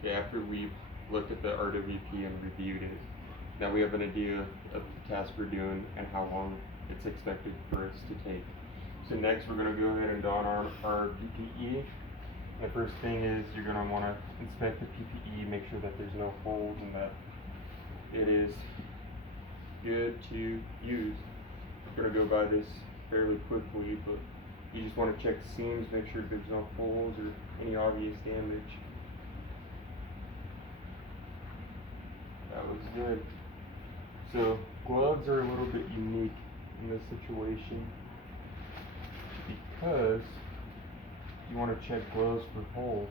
Okay, after we've looked at the RWP and reviewed it, now we have an idea of the task we're doing and how long it's expected for us to take. So next we're going to go ahead and don our PPE. The first thing is you're going to want to inspect the PPE, make sure that there's no holes and that it is good to use. I'm going to go by this fairly quickly, but you just want to check the seams, make sure there's no holes or any obvious damage. That looks good. So gloves are a little bit unique in this situation because you want to check gloves for holes.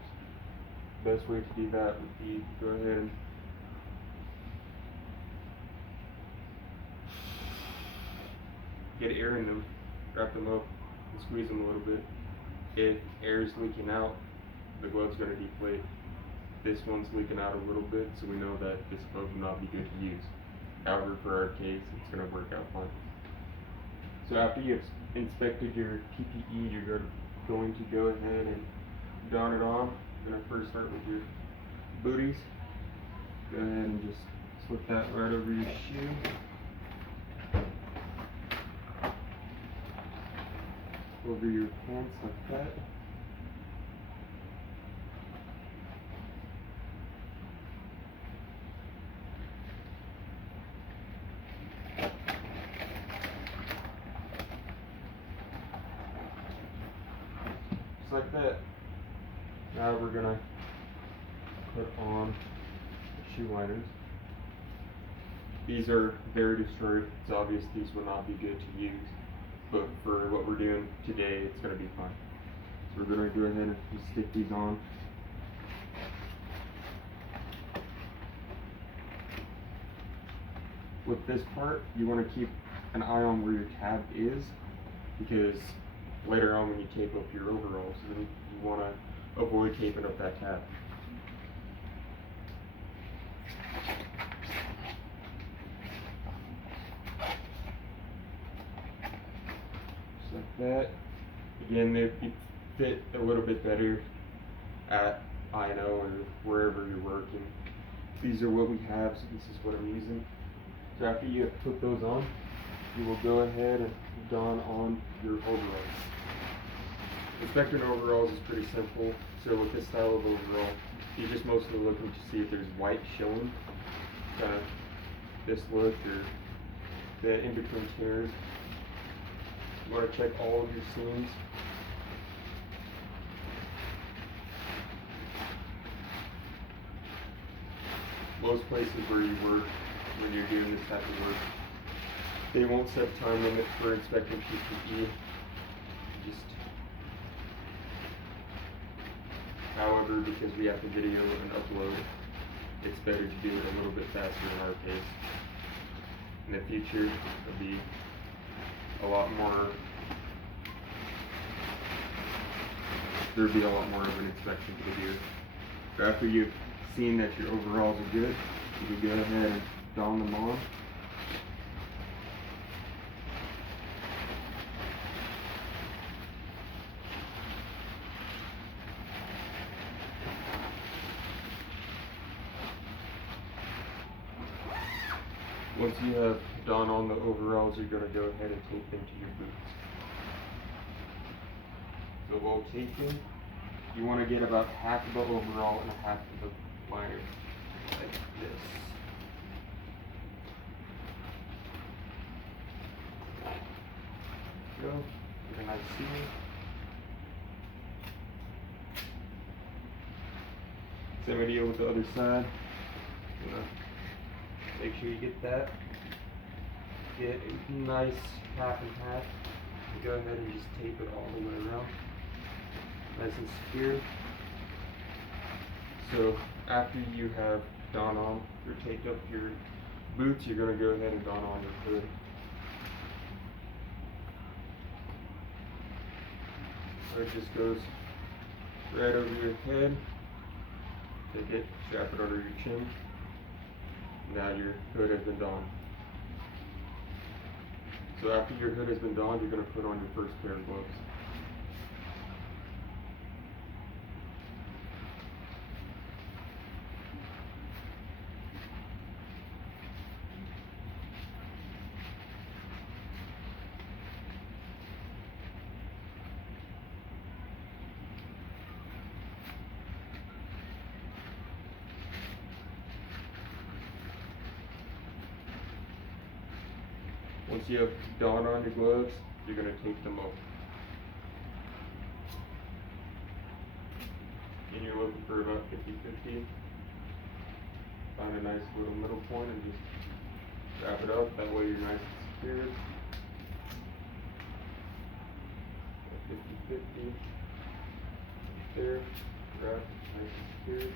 The best way to do that would be go ahead and get air in them, wrap them up, and squeeze them a little bit. If air is leaking out, the glove's going to deflate. This one's leaking out a little bit, so we know that this glove will not be good to use. However, for our case, it's going to work out fine. So after you've inspected your PPE, you're going to go ahead and don it on. You're going to first start with your booties. Go ahead and just slip that right over your shoe. Over your pants like that. Just like that. Now we're gonna put on the shoe liners. These are very destroyed. It's obvious these will not be good to use, but for what we're doing today, it's gonna be fine. So we're gonna go ahead and just stick these on. With this part, you want to keep an eye on where your tab is, because later on when you tape up your overalls, then you want to avoid taping up that tab. Just like that. Again, they fit a little bit better at INO or wherever you're working. These are what we have, so this is what I'm using. So after you have put those on, you will go ahead and don on your overalls. Inspecting overalls is pretty simple. So with this style of overall, you're just mostly looking to see if there's white showing, kind of this look or the in-between tears. You want to check all of your seams. Most places where you work, when you're doing this type of work, they won't set time limit for inspecting PPE. However, because we have to video and upload, it's better to do it a little bit faster in our case. In the future, it'll be a lot more. There'll be a lot more of an inspection to do. So after you've seen that your overalls are good, you can go ahead and don them on. Once you have done on the overalls, you're going to go ahead and tape them to your boots. So while taping, you want to get about half of the overall and half of the liner, like this. Go, get a nice seal. Same idea with the other side. Make sure you get that. Get a nice half and half. And go ahead and just tape it all the way around. Nice and secure. So after you have done on or taped up your boots, you're going to go ahead and don on your hood. So it just goes right over your head. Take it, strap it under your chin. Now your hood has been donned. So after your hood has been donned, you're going to put on your first pair of gloves. Once you have Dawn on your gloves, you're going to take them off. And you're looking for about 50-50. Find a nice little middle point and just wrap it up. That way you're nice and secured. 50-50. There. Wrap, nice and secured.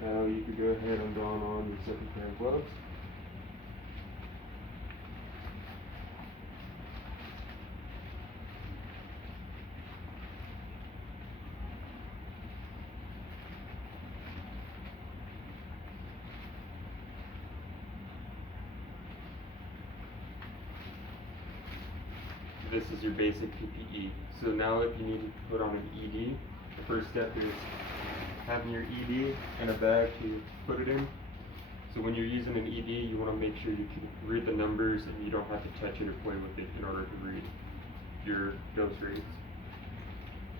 Now you can go ahead and don on your second pair of gloves. This is your basic PPE. So now if you need to put on an ED, the first step is having your ED in a bag to put it in. So when you're using an ED, you want to make sure you can read the numbers and you don't have to touch it or play with it in order to read your dose rates.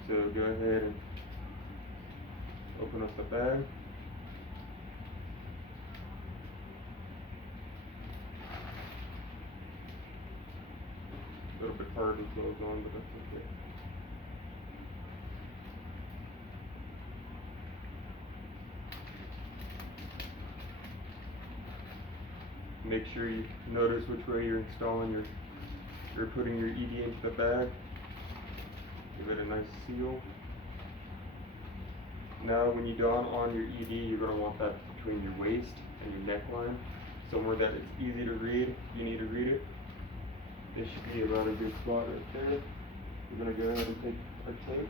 So go ahead and open up the bag. A little bit hard to close on, but that's okay. Make sure you notice which way you're installing you're putting your ED into the bag. Give it a nice seal. Now when you don on your ED, you're going to want that between your waist and your neckline, somewhere that it's easy to read. You need to read it. This should be about a good spot right there. We're going to go ahead and take our tape.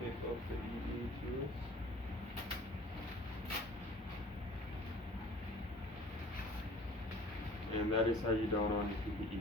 Tape up the ED to us. And that is how you don on your PPE.